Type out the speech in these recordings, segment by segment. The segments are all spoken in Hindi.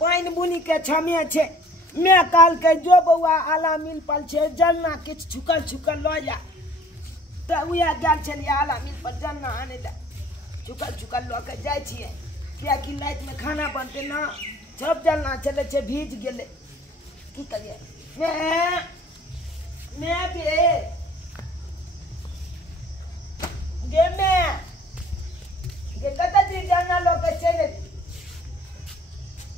पानी बुनी के छमे छे मैं काल के जो बउआ आला मिल पल छे जन्ना किछ छुकल छुकल ल जा त उया गेल छलिए आला मिल पर जन्ना आने ला छुकल छुकल ल के जाय छिए किया कि रात में खाना बनते ना सब जन्ना चले छे भीज गेले की करिए मैं बे गे मैं गे कत जी जन्ना ल के चले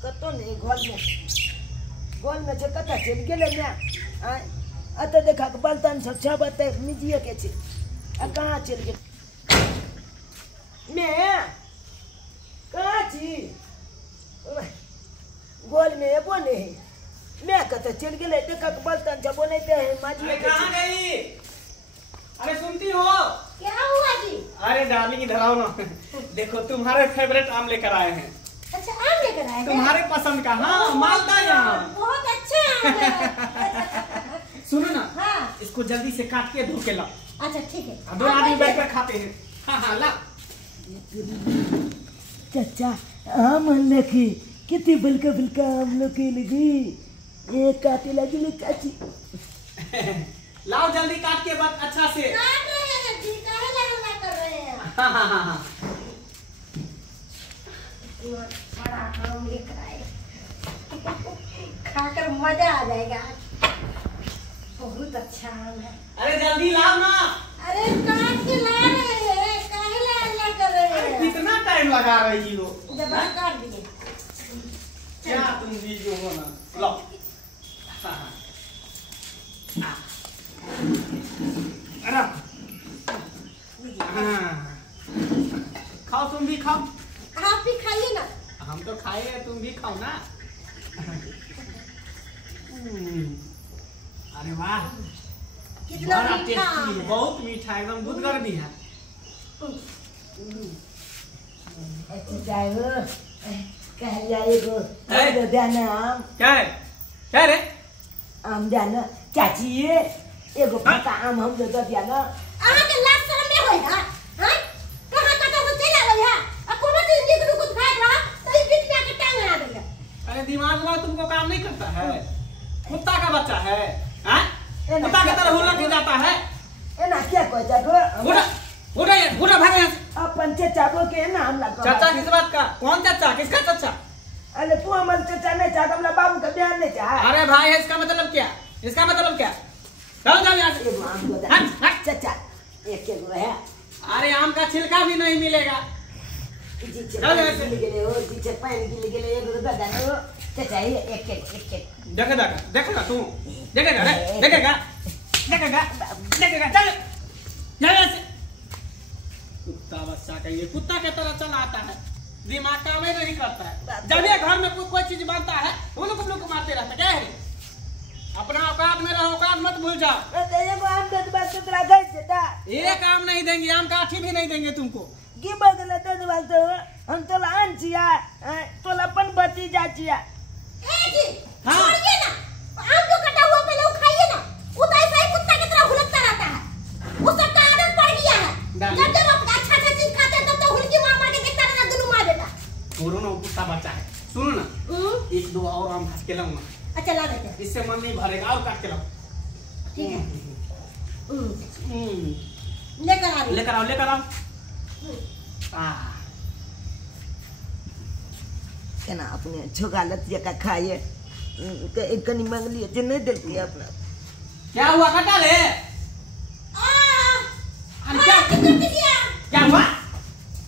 कतो नहीं गोल में छे कता चल गेले मैं अत देखा के बर्तन सब छबते निजिए के छे आ कहां चल गेल मैं कहां छी गोल में एबो नहीं मैं कता चल गेले देखा के बर्तन सब बनते हैं माजिए के कहां गई? अरे सुनती हो? क्या हुआ जी? अरे डार्लिंग इधर आओ ना। देखो तुम्हारे फेवरेट आम लेकर आए हैं। अच्छा आम लेकर आए हैं? तुम्हारे पसंद का। हाँ मालदा आम। बहुत अच्छा आम है। सुनो ना। हाँ। इसको जल्दी से काट के धो के लाओ। अच्छा ठीक है। दो आदमी बैठकर खाते हैं। हाँ हाँ ला। चाचा आम लखी कितनी बलका आम लखी लगी ये काटे लगी ले चाची लाओ जल्दी काट के बाद अच्छा से। काट रहे हैं जी, काहे लगा कर रहे हैं? हाँ हाँ हाँ हाँ। बड़ा आम लेकर आए, खाकर मजा आ जाएगा। बहुत अच्छा आम है। अरे जल्दी लाओ ना। अरे काट के ला रहे हैं, काहे लगा कर रहे हैं? कितना टाइम लगा रही हो? जब काट दिए। क्या तुम भी जो हो ना। लो। हाँ हाँ। खाओ तुम भी खाओ। आप भी खाइए ना। हम तो खाए हैं तुम भी खाओ ना। अरे वाह कितना बड़ा मीठा आम टेस्टी, है। बहुत मीठा एकदम दूधगर भी है। ऐसी चाय हो कह जाए गो दे देना आम क्या है? क्या रे? आम जाना चाची ये एगो पका आम हम दे दिया ना आहा के लास्ट शर्म में होई हां हां कहां कता से चला गई है आ कोनो दिन निक रुक खाए रहा तो इस बीच में आके टांग आ गई। अरे दिमाग में तुमको काम नहीं करता है? कुत्ता का बच्चा है? हाँ? कुत्ता की तरह हुलक हो जाता है? ए ना क्या कोई जागो उड़ा उड़ा ये उड़ा भाग यहाँ से। अपन चाचा को के ना हम लगा चाचा किस बात का? कौन चाचा? किसका चाचा? अरे तू हमारे चाचा नहीं चाहता हमला बाबू का बयान नहीं चाह अरे भाई इसका मतलब क्या? इसका मतलब क्या? चलो जाओ यहाँ से। एगो आम दो दे हट, हट। चाचा एक एगो है अरे आम का छिलका भी नहीं मिलेगा। जी चलो यहाँ से। गिल गेले हो जी पानी गिल गेले एगो दे देना हो चाचा ये एक देखेगा देखेगा तू देखेगा रे देखेगा देखेगा देखेगा चल जा यहाँ से। कुत्ता बच्चा का ये कुत्ता के तरह चला आता है, दिमाग काम ही नहीं करता है। जब ये घर में कोई चीज बनता है वो लोग को मारते रहता क्या है? अपना औकात में रहो, औकात मत भूल जाओ। एगो आम दे बस तोरा गई देता एक आम नहीं देंगे, आम का आठी भी नहीं देंगे तुमको। की बगल दे दे तो हम तोला आन छिया तोला अपन बती जा छिया ए जी हाँ। छोड़िए ना, आम जो कटा हुआ पहले वो खाइए ना। वो तो ऐसा ही कुत्ता की तरह हुलकता रहता है, वो सब का आदत पड़ गया है। जब आप अच्छा चीज खाते हैं तब तो हुलकी मार मार के देखता रहना दोनों मार बेटा। छोड़ो ना, कुत्ता बच्चा है। सुनो ना एक दो और आम काट के लाऊंगा। अच्छा ला देते इससे मन नहीं भरेगा, और काट के लाओ। ठीक है। लेकर आ रही लेकर आओ लेकर आओ। केना अपने झोगा लतिया का खाए एक कनी मांग लिए जे नहीं देती अपना क्या हुआ कटा ले? क्या हुआ?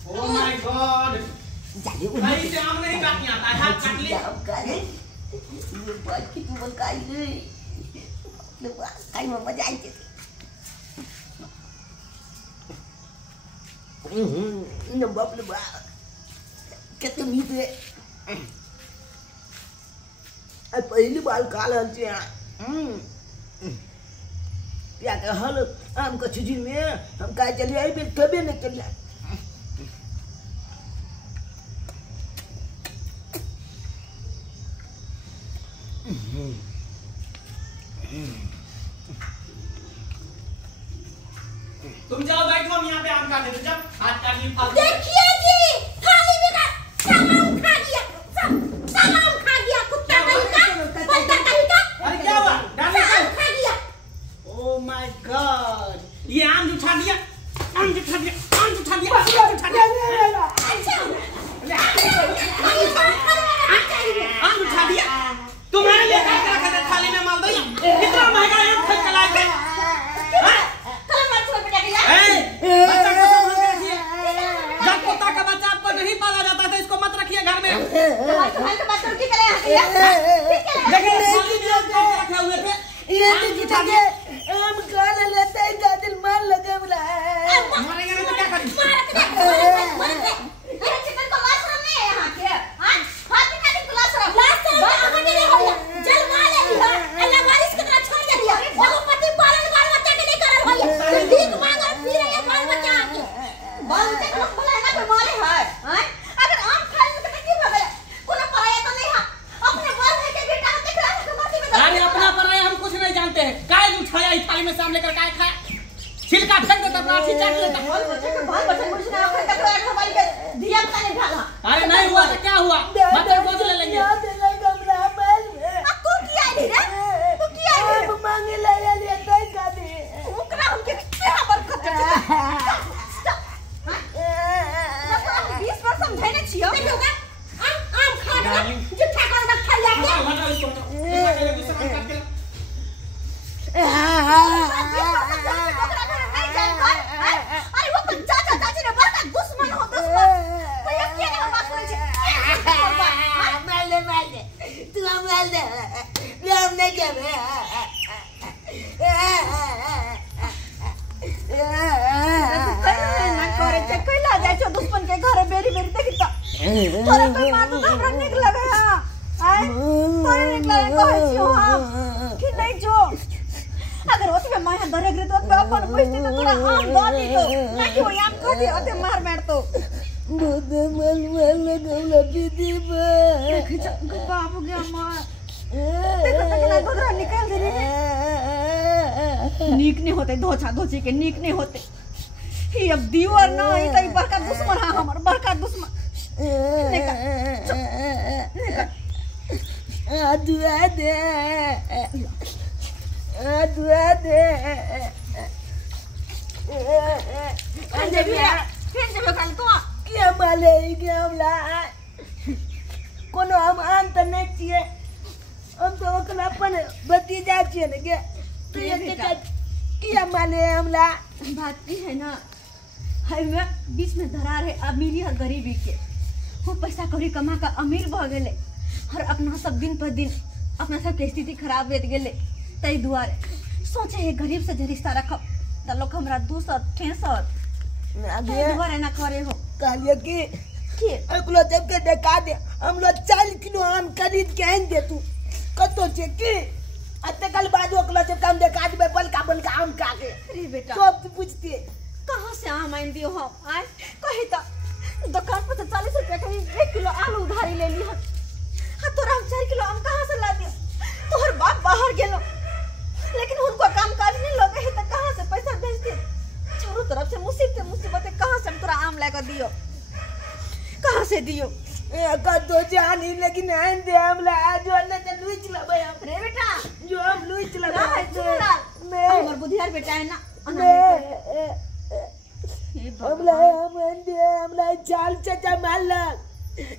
ओह माय गॉड, जाले नहीं से आम नहीं काटनी आता है, हाथ काट ली। अब काले ये बात की तू काई ले लोग काई में मजा आई थी इन बाप ले बा कितने मीठ है अब पहली बार काल हलते हैं क्या के हल आम का छुजी में हम का चले आई फिर कभी नहीं चले तुम जाओ बैठो, हम यहाँ पे आम काट देते। जब हाथ काट ली फालतू। देखिए जी, थाली में का सब आम खा गया, सब आम खा तुम्हारे भाई के बात की करे रखे हुए थे हम काल लेते हैं गादिल मार लगे बुला मारेंगे नहीं तो क्या करेंगे? अरे चिकन को लाश रहे हैं यहाँ के हां हाथी का भी लाश रहा लाश आगे नहीं होया जल मार ले लिया अल्लाह वारिस की तरह छोड़ दे दिया और पति पालन बाल बच्चा के नहीं करल होया भीख मांग और फिर ये बाल बच्चा आके बाल बच्चा को बुलाएगा तो मारे है हां अगर आम खाए तो की भगले कोनो पराया तो नहीं है अपने बाल है के बेटा देख रहा है कमाती में अरे अपना पर हम कुछ नहीं जानते हैं काय उठाया इस थाली में सामने कर काय खाया छिलका फेंक देता अपना आठी चाट लेता बाल बच्चा कुछ ना आखिर तक एक हमारी के दिया पता नहीं ढाला अरे नहीं हुआ तो क्या हुआ मतलब गोद ले लेंगे तू किया है रे तू किया है हम मांगे ले लेते हैं गादिल उकरा हमके क्या बरकत है 20 वर्ष समझाने छियो देखो का आम खा दे जिठा कर रख खा जाके अरे वो तो चाचा चाची ने बड़ा दुश्मन हो दुश्मन तो ये क्या नहीं बात करे मार ले तू हम मार ले हम नहीं करे ना करे जे कइला जाय छ दुश्मन के घरे बेरी बेरी देखिता तोरा पे मार तो हमरा निक लगे हां आय तोरे निक लगे कहै छियो हम कि नहीं जो अगर होती में माया दरे गरे तो अपन पुष्टि तो तोरा आम बादी तो ना कि वो आम खा दे अते मार बैठ तो दूध मल लगौला दीदी बा बाबू गया मार देखो तक ना दूध निकाल दे रे नीक नहीं होते धोछा धोची के नीक नहीं होते ही अब दीवार ना ई तई बड़का दुश्मन है हमर बड़का दुश्मन दुआ दे दुआ दे फिर जब कल तो क्या माले गेमला कोनो हम अंत नहीं छिए हम तो ओकरा अपन भतीजा छिए ने गे क्या माले हमला बात की है ना है में बीच में दरार है अमीरी और गरीबी के वो पैसा कौड़ी कमा का अमीर भ गेले और अपना सब दिन पर दिन अपना सब के स्थिति खराब भेट गेले तई दुआरे सोचे है गरीब से रिश्ता रखब त लोग हमरा 200-300 दुआरे ना करे हो कहलिए कि अगलो जब के देखा दे हम लोग 4 किलो आम खरीद के आन दे तू कतो छे की अते कल बाद अगलो जब काम देखा दे बलका आम खा के अरे बेटा सब पूछती कहां से आम आइन दियो हम आय कही त दुकान पर 40 रुपया के 1 किलो आलू उधारी ले ली हां तोरा हम 4 किलो आम कहां से ला दियो तोहर बाप बाहर गेलो लेकिन उनको काम काज नहीं लगे है तो कहां से पैसा भेजते चारों तरफ से मुसीबतें कहां से हम तोरा आम लेकर दियो कहां से दियो कतो जानी लेकिन आन दे हमला जो न त लुइच लबे हम रे बेटा जो हम लुइच लबे मैं हमर बुधियार बेटा है ना हमला चाल चाचा माल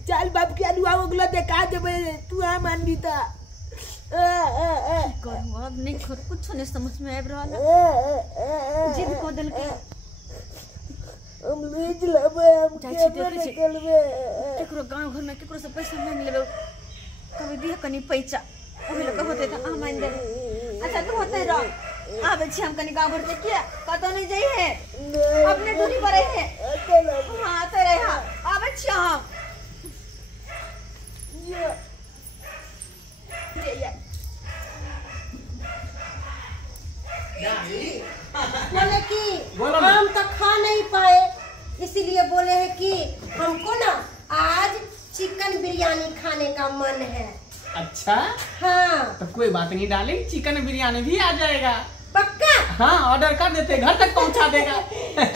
चाल बाप के अलुआ ओगलो देखा देबे तू हम आनबी त करू अब नहीं कुछ नहीं समझ में आब रहल जिद को दिल के हम लुइच लबे हम के निकलबे केकरो गांव घर में केकरो से पैसा मांग लेबे कभी दिया कनी पैसा ओही लोग होते त आ मान दे अच्छा तू होते रह आबे छी हम कनी गांव भर से किया कतो नहीं जाई है अपने दूरी पर है हां आते रहे हां आबे छी हम बोले कि हम तो खा नहीं पाए इसीलिए बोले हैं कि हमको ना आज चिकन बिरयानी खाने का मन है। अच्छा हाँ तो कोई बात नहीं डार्लिंग, चिकन बिरयानी भी आ जाएगा। पक्का? हाँ ऑर्डर कर देते, घर तक पहुंचा देगा।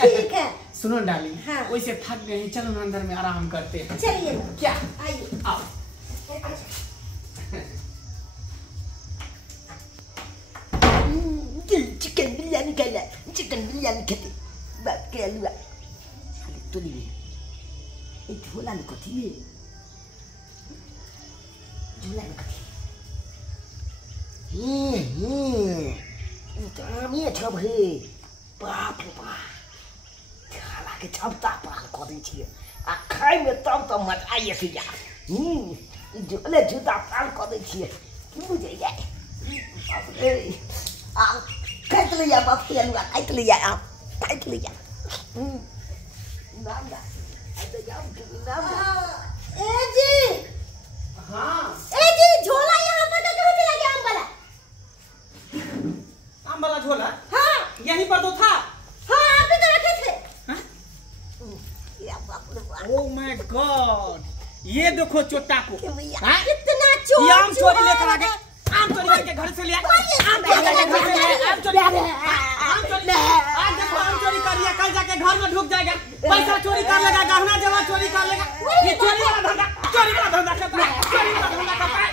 ठीक है। सुनो डार्लिंग, हाँ। वैसे थक गए, चलो ना अंदर में आराम करते हैं। चलिए क्या आइए आओ। चिकन बिरयानी खाइला, चिकन बिरयानी खाते बात के अलुआ खाली तोली ए झोला में कथी है, झोला में कथी दामी छब है, बाप रे बाप छाला के छब ताप कर दै छियै आ खाइ में तब तो मजा आइए से जा। झोले जूता पाल कर दै छियै की बुझैया आ काटि लिया बाप के अलुआ काटि लिया आ काटि लिया नाम दा तो जाओ नाम ए जी हाँ ए जी झोला यहाँ पर कैसे होने लगे आम वाला झोला हाँ यहीं पर तो था। हाँ आप ही तो रखे थे। ओह माय गॉड ये देखो चोटा को हाँ? कितना ये चोर आम चोरी लेकर आ गए आम चोरी करके घर से लिया आम चोरी करके घर से लिया आम चोरी आज देखो आम चोरी कर लिया कल जाके घर में ढुक जाएगा पैसा चोरी कर लेगा गहना जमा चोरी कर लेगा ये चोरी वाला धंधा करता है चोरी वाला धंधा करता है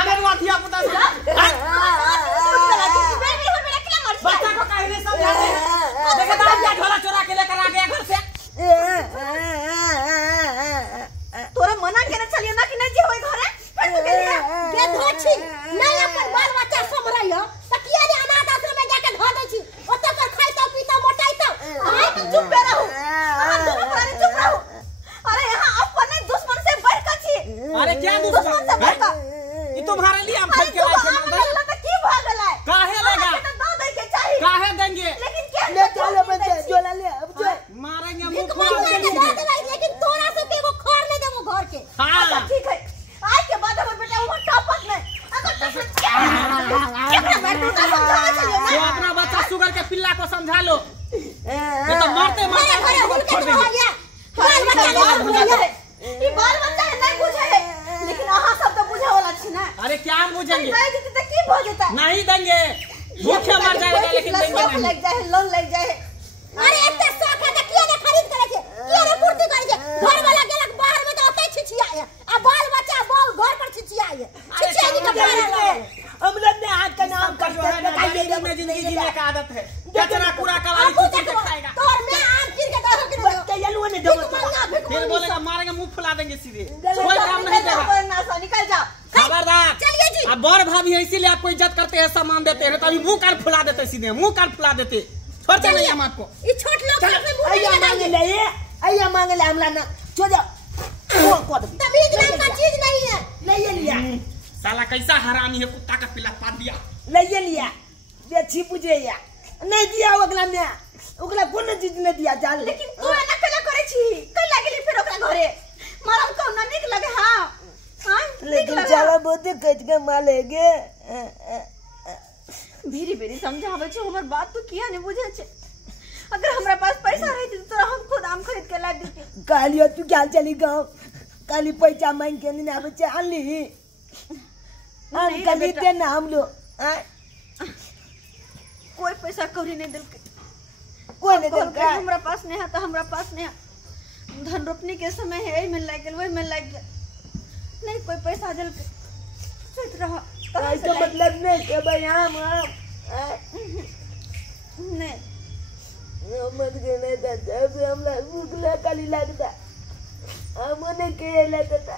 अगर वो थिया पुता बच्चा को कहीं नहीं समझाते देखो दाम क्या झोला चोरा के लेकर आ गया घर से तोरा मना केना चलियो ना कि नहीं जे होय घरे फिर तू गेलिया के धोछि नहीं अपन बाल बच्चा समरैयो त किया रे अनाथ आश्रम में जाके धो दै छी ओते पर खाइतो पीतो मोटाइतो आइ तुम चुप रहो चुप रहो। अरे यहाँ अपने दुश्मन से बढ़ कर छी। अरे क्या दुश्मन से बढ़ कर ये तुम्हारे लिए हम खरीद के लाए थे मालदा की भागल है काहे लेगा तो दो दे के चाहिए काहे देंगे लेकिन क्या ले चलो बच्चे झोला ले अब जो मारेंगे मुंह एक फुला बार देंगे दे दे लेकिन तोरा से के को खर ले देबो घर के हाँ अच्छा ठीक है आज के बाद हमर बेटा वो टॉपक नहीं अगर केकरा बैठो का समझाना चाहिए तो ना अपना बच्चा शुगर के पिल्ला को समझा लो ये तो मारते मेरे घरे मारते हुलके छोड़ हो देंगे गया बाल बच्चा नहीं बुझे है ई बाल बच्चा नहीं बुझे है लेकिन आहा सब तो बुझे वाला छी ना अरे क्या हम बुझेंगे नहीं देते तो की हो जाता नहीं देंगे भूखे मर जाएगा लेकिन देंगे नहीं लग जाए लोन लग जाए अरे एते शौक है त किया ने खरीद करे छे किया ने पूर्ति करे छे घर वाला गेलक बाहर में त ओते छिछिया है आ बाल बच्चा बाल घर पर छिछिया है छिछिया जी का बाहर हमने ने हाथ का नाम का जो है ना में जिंदगी जीने का आदत है कचरा कूड़ा कबाड़ी आपको कुछ देखो खाएगा तोर में आम गिर के दो के के यलुआ ने भिख दबो मांगा भिख फिर मांगा बोलेगा मारेंगे मुंह फुला देंगे सीधे कोई काम नहीं देगा निकल जाओ खबरदार चलिए जी अब बड़ भाभी है इसीलिए आपको इज्जत करते हैं सामान देते हैं तो अभी मुंह कान फुला देते सीधे मुंह कान फुला देते छोड़ते नहीं हम आपको ये छोट लोग से मुंह नहीं आया मांगे लगाइए ले आया मांगे ले हमला ना छो जा वो कोड भी तमीज नाम का चीज नहीं है ले लिया साला कैसा हरामी है कुत्ता का पिल्ला पाल दिया ले लिया बेची बुझे या नहीं दिया ओकला ने ओकला कोनो चीज नहीं दिया जान लेकिन तू एना केला करे छी कई लागली फिर ओकरा घरे मारम को ना निक लगे हां हां लेकिन चलो बहुत कच के मालेगे भीरी भीरी समझावे छ हमर बात तू किया नहीं बुझे छ अगर हमरा पास पैसा रहती तो हम खुद आम खरीद के ला देती कालियो तू क्या चली गाँव काली पैसा मांग के नहीं आवे छे आली काली ते ना हम लोग कोई पैसा कौड़ी नहीं दिल कोई नहीं देगा हमरा पास नहीं है तो हमरा पास नहीं है धन रोपनी के समय है में लग गेल वही में लग गया नहीं कोई पैसा दिल सोच रहा तो मतलब नहीं के भाई हम नहीं मत के नहीं था जब हमला भूखला काली लगता हमने के लगता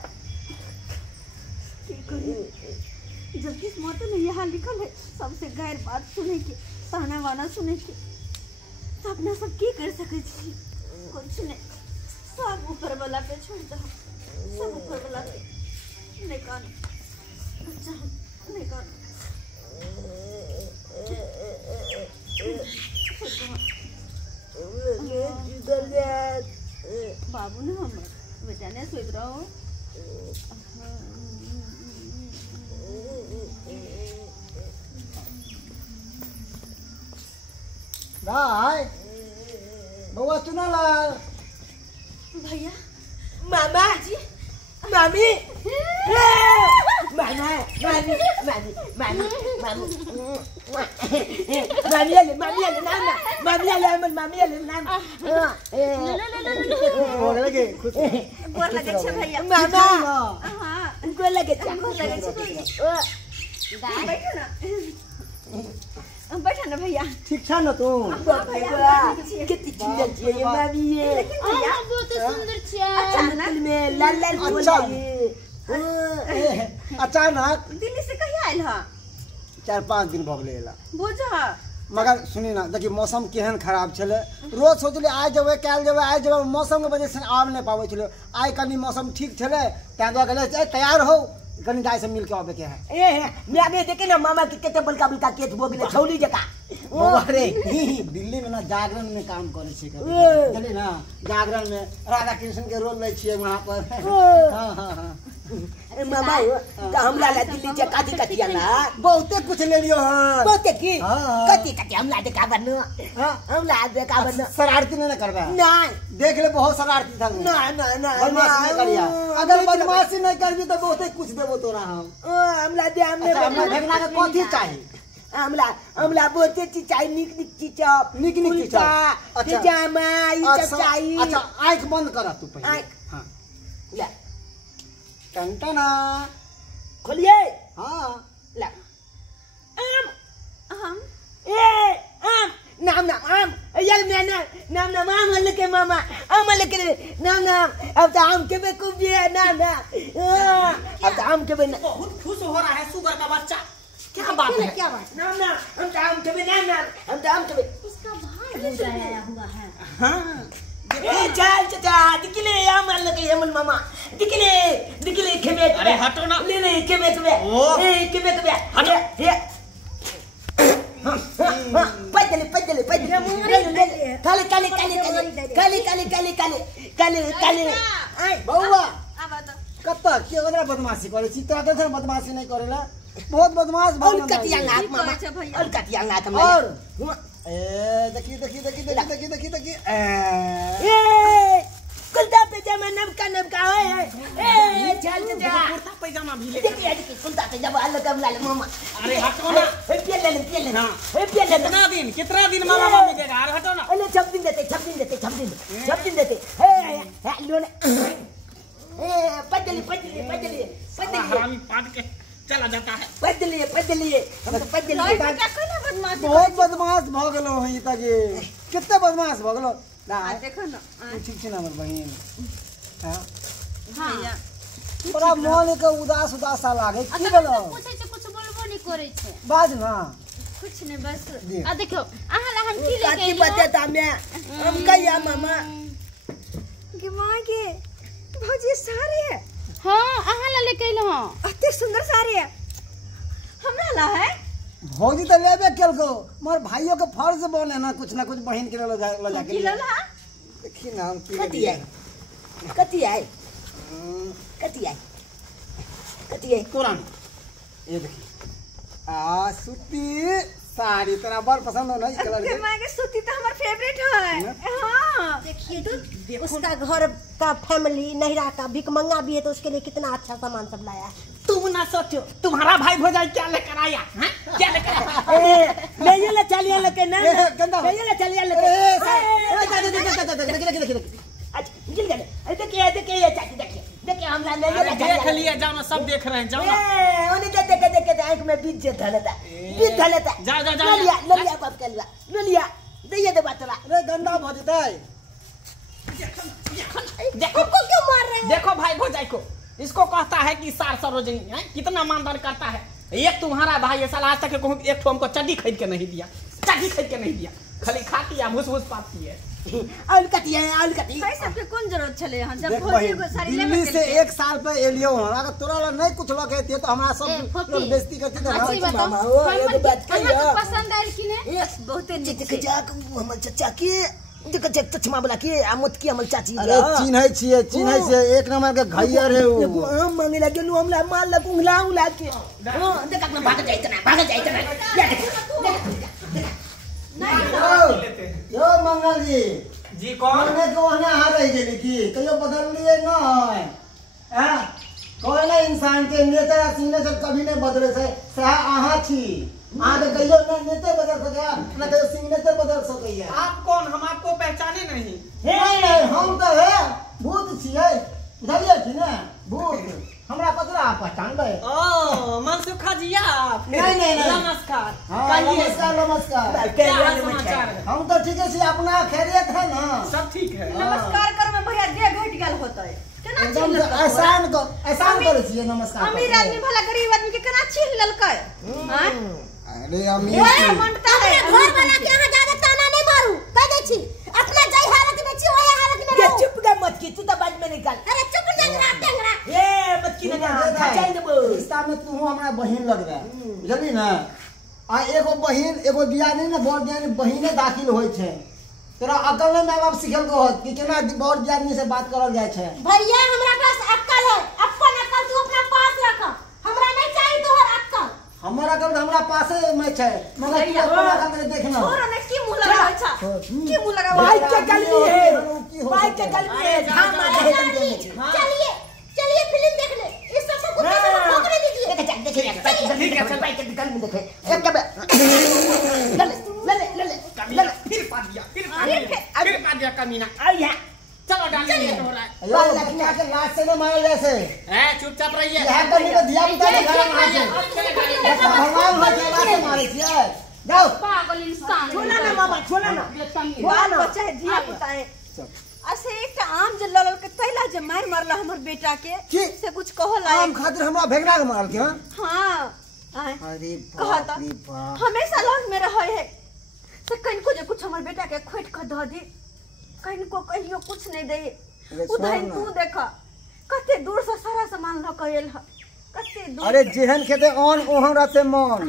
जब किस्मत में यहाँ लिखल है सबसे गैर बात सुने के ताना वाना सुने के तो अपना सब की कर सके छी कुछ नहीं सब ऊपर वाला पे छोड़ दो सब ऊपर वाला पे नहीं कान अच्छा नहीं कान बाबू ने हम बेटा ने सोच रहा हूँ राय बउआ सुना ला भैया मामा जी मामी मामा मामी मामी मामी मामी मामी ले नाम ना मामी ले मन मामी ले नाम बोल लगे खुश गोर लगे छे भैया मामा हां को लगे गोर लगे छे बैठो ना बैठो ना भैया ठीक छ न तू कितनी सुंदर है ये मामी ये लेकिन भैया बहुत सुंदर छिया अचानक में लाल लाल फूल अचानक दिल्ली से कहिया आइल हा 4-5 दिन भ गेलै एला बुझा मगर सुनी ना देखिए मौसम केहन खराब छले रोज सोचले आज जेबे काल जेबे आज जेबे मौसम के वजह से आब नहीं पावे छले आई कनी मौसम ठीक छले ता दो गेले तैयार हो कनी दाई से मिल के आवे के है ए मैं आगे देखे ना मामा के केते बलका बलका केत हो गेले छौली जका अरे दिल्ली में ना जागरण में काम करे छे चले ना जागरण में राधा कृष्ण के रोल ले छिए वहां पर हां हां हां मामा तो हमला ला दिल्ली से काती काती ना बहुते कुछ ले लियो हां बहुते की हाँ। काती काती हमला दे का बनो हमला दे का बनो शरारती नहीं करबा नहीं देख ले बहुत शरारती था ना ना ना बदमाशी नहीं करिया अगर बदमाशी नहीं करबी तो बहुते कुछ देबो तोरा हम हमला दे हमने हमरा भेगना के कथि चाहिए हमला बहुते चीज चाहिए निक निक चीज निक निक चीज अच्छा जामा ई सब चाहिए अच्छा आंख बंद कर तू पहले हां ले टंटना खोलिए हां ला हम ए आम नाम आम यार मैं नाम आम लेके मामा आम लेके नाम अब तो आम के बे खूब है नाम अब तो आम के बे बहुत खुश हो रहा है शुगर का बच्चा क्या बात है क्या बात नाम हम तो आम के बे नाम हम तो आम के बे उसका भाई हो जाया हुआ है। हाँ ए चल चाचा दिखले आम लेके हमन मामा दिखले खेमे अरे हटो ना ले ले खेमे ए खेमे हटो ये पजले काले आई बउवा अब तो कत्ता के ओकरा बदमाशी करे छी तोरा के बदमाशी नहीं करेला बहुत बदमाश और बन कटिया नाक मामा और कटिया नाक हम और ए देखी ए कुर्ता पैजामा नमका है ए चल जा कुर्ता पैजामा भी ले देखिए कुर्ता पैजामा अलग लाल मामा अरे हटो ना पेले हाँ। कितना दिन मामा मम्मी देगा अरे हटो ना अरे 6 दिन देते हे लो ए पजली साला हरामी पाट के चला जाता है पजली हम तो पजली क्या कहना बदमाश बहुत बदमाश भ गेलो हई तके कितना बदमाश भ गेलो ना देखो ना ठीक छै ना हमर बहिन हां हां बड़ा मन के उदास सा लागे की भेलो पूछे छै कुछ बोलबो नहीं करे छै बाज ना कुछ नहीं बस देख। आ देखो अहाँ ला हम की लेके काकी एलियो बतेता मैं हम कहिया मामा कि मां के भौजी साड़ी है हां अहाँ ला लेके एलो हां अति सुंदर साड़ी है हमरा ला है भौजी तो लेबे केलको मोर भाइयों के फर्ज बने ना कुछ बहन के ले जाके की ला देखी ना हम की कती है तोरा ये देखी आ सूती साड़ी तेरा बड़ पसंद हो ना इस कलर के मां के सूती तो हमार फेवरेट है हां देखिए तो उसका घर का फैमिली नहिरा का भिकमंगा भी है तो उसके लिए कितना अच्छा सामान सब लाया है तुम ना सोचो तुम्हारा भाई भौजाई क्या लेकर आया हैं क्या लेकर आया ले ये ले चलिए लेके ना ए, गंदा। ले ये ले चलिए लेके देख अच्छा जिल गए देखिए ये चाची देखिए हमला ले अरे देख लिए जाओ ना सब देख रहे हैं जाओ ना ए ओने देखे आंख में बीज जे धलता जाओ ले लिया बाप कर ले लिया दे दे बात ला रे गंदा भ जतै देखो क्यों मार रहे हैं देखो भाई भौजाई को इसको कहता है कि सार सरोजनी है कितना मानदान करता है एक तुम्हारा भाई है साला आज तक एक ठो हमको चड्डी खरीद के नहीं दिया खाली खाती है भूस पाती है और कती भाई सबके कौन जरूरत छले हां जब देख भौजी बहिन को साड़ी दिल्ली लेबे से 1 साल पे एलियो हूं अगर तोरा ला नहीं कुछ लोग कहते तो हमरा सब लोग बेइज्जती करते थे अच्छी ना बताओ मामा, वो एगो बात कहियो। अहाँ को पसंद आइल कि नहीं यस बहुते नीक देख जाक हमर चाचा के देख चचमा वाला के आ मत की हमर चाची अरे चिन्है छियै एक नंबर के घैयर है देखो वो हम मांगे ला गेलु हमला मार ला उंगला के हां देख अपना भाग जाइत ना यो मंगल जी कौन हमने तो वहां आ रही गेली की कहियो बदल लिए न हां कोई ना इंसान के नेचर आ सिग्नेचर कभी नहीं बदले से अहाँ छी अहाँ के कहियो ना नेचर बदल सके ना कहियो सिग्नेचर बदल सके आप कौन हम आपको पहचाने नहीं नहीं हम तो है भूत छियै बुझलिए छी ना भूत हमरा कतरा पहचान गए ओ मनसुखा जी आप नहीं नमस्कार हाँ नमस्कार क्या हाल समाचार है हम तो ठीक है अपना खैरियत है ना सब ठीक है नमस्कार कर में भैया दे घट गेल होतै केना एकदम चिन्ह एहसान करे छियै नमस्कार अमीर आदमी भला गरीब आदमी के केना चिन्ह ललकै हां अरे अमीर ए मनता घर बना के यहाँ ज्यादा ताना नहीं मारू कह दे छी अपना जय हालत में छी वही हालत में ये रहू चुप गा मत की तू तो बाद में निकाल अरे चुप जंगरा टेंगरा ए मत की ना खचाई देबो रिश्ता में तू हमरा बहिन लगबे बुझली ना आ एगो बहिन एगो दियानी ने बड़ दियानी बहिने दाखिल होय छै तोरा अकल में माय बाप सिखल को होत कि केना बड़ दियानी से बात करल जाय छै भैया हमरा पास अक्कल है अपन अक्कल तू अपना पास रख हमरा नहीं चाहिए तोहर अक्कल हमर अकल हमरा पासे में छै मगर तू अपन अकल देखना तोरा ने की मुंह लगावै छ की मुंह लगावै बाइक के गलती है बाइक के गलती है धाम मारे है चलिए चलिए फिल्म देख ले इस सब को कुत्ते से ठोकने दीजिए ठीक है चल बाइक के गल में देखे एक ले ले फिर पा दिया कमीना आ या चलो डालिए हो रहा है अयो लड़कियां के लाश से न मारल जाय छै हैं चुपचाप रहिए यहां पर नहीं तो दिया बुता के घर में है भगवान हो के लाश से मारे छियै जाओ पागल इंसान छोला ना मामा छोला ना बाल बच्चा है धिया पुता है ऐसे एक आम जे ललल के तैला जे मार मारला हमर बेटा के की? से कुछ कहला आम खातिर हमरा भेगना के मारल के हां अरे कहता बाप रे बाप हमेशा लॉन में रहे है से कनको जे कुछ हमर बेटा के खोट ख द दे कनको कहियो कुछ नहीं दे उधर तू देखा कते दूर से सारा सामान ल कइल ह कते दूर अरे जेहन खेते ऑन ओहन रहते मन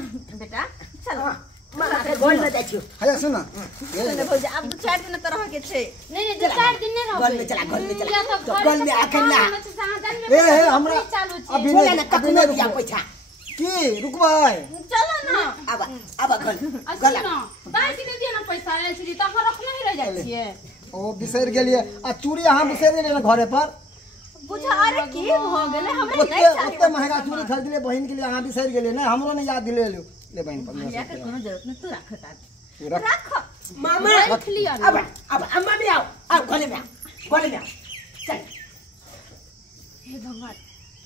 बेटा चल मामा के गोल में जाइ छियो है सुन सुने भौजी अब 2-4 दिन त रह के छे नहीं नहीं 2-4 दिन नहीं गोल में चला गोल में या चला तो घर गोल में आके ना ए हमरा चालू अभी छोला नहीं ना अभी कखनो नहीं दिया रुको पैसा की रुकबै चलो ना अब गोल अच्छा ना दाई के दिया ना पैसा रे छी त हम रखने ही रह जाय छिए ओ बिसर गेलिए आ चूड़ी अहाँ बिसर गेलिए ना घरे पर बुझा अरे की भ गेले हमरा ओते नहीं ओते चाहिए महंगा चूड़ी खरीद ले बहन के लिए अहाँ बिसर गेलिए ना हमरो ने याद दिले ले बहन भैया के कोनो जरूरत नहीं तू रखता तू रख रख मामा रख लिया अब अम्मा भी आओ गोले में आओ चल हे भगवान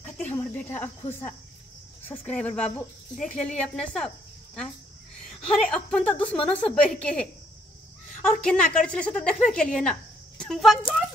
कते हमर बेटा अब खुश है सब्सक्राइबर बाबू देख लेली अपने सब अरे अपन तो दुश्मनों से बढ़ के है और केना करे चले से तो देखबे के लिए ना बकवास